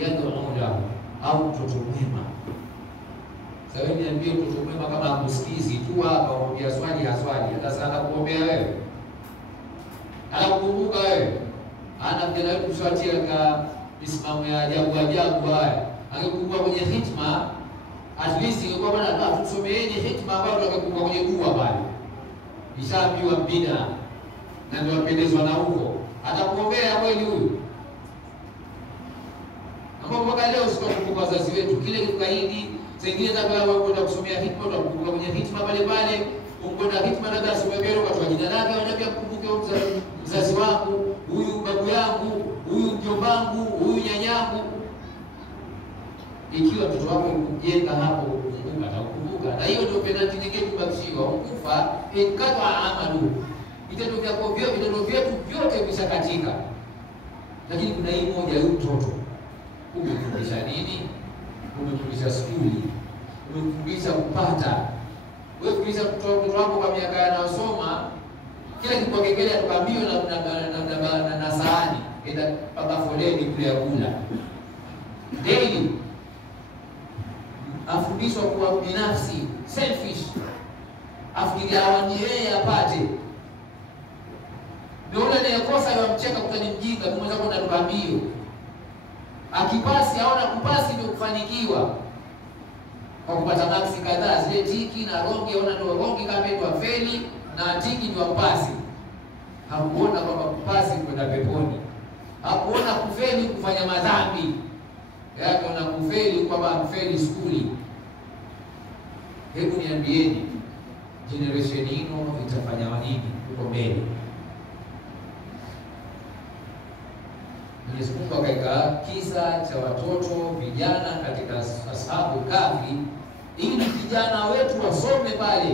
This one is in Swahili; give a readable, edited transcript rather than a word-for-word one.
yad'u au mtoto mwema. Sasa niambie, mtoto mwema kama akusikizi tu hapa unaambia swali haswali, atasaka kuombea wewe, anakukumbuka wewe, ana mjana wetu kuswatia ka misimamo ya ajabu haya, angekukumbuka kwenye hitma, at least ingekuwa bwana tusomeeni hitma ambayo tutakumbuka kwenye dua pale, ishaambiwa bida na ndio wapendezwa na huko, atakuombea kweli huyu. Mpaka leo sitakumbuka wazazi wetu kile kikaidi, zingine za kwa kwenda kusomea hitma, utakumbuka kwenye hitma pale pale, ungeenda hitma na darasa umebero kwa jina lake, wanambia kukumbuke mzazi wangu, huyu babu yangu, huyu mjomba wangu, huyu nyanyangu. Ikiwa mtoto wako kujenga hapo kukumbuka, atakumbuka. Na hiyo ndio penalty nyingine kubakishiwa, ukufa ikatwa amalu. Vitendo vyako vyetu vyote vishakatika. Lakini kuna hii moja ya mtoto. Umefundisha nini? Umefundisha skuli, umefundisha kupata. Wewe fundisha mtoto wako kwa miaka anasoma, kila kitu kingine atakambio na sahani, enda paka foleni kule ya kula. Daily afundishwa kuwa binafsi, selfish. Afikiria yeye apate. Ndio ile kosa ya mcheka kutani mjinga, kumweza kwenda tukambio. Akipasi aona kupasi ndio kufanikiwa. Kwa kupata maksi kadhaa, zile tiki na rongi, aona ndio rongi kama ndio feli na tiki ndio pasi. Hakuona kwamba kupasi kwenda peponi. Hakuona kufeli kufanya madhambi. Yake ona kufeli kwamba kufeli skuli. Hebu niambieni, generation hino itafanya nini huko mbele? Mwenyezi Mungu akaika kisa cha watoto vijana katika ashabu Kahfi, ili vijana wetu wasome pale,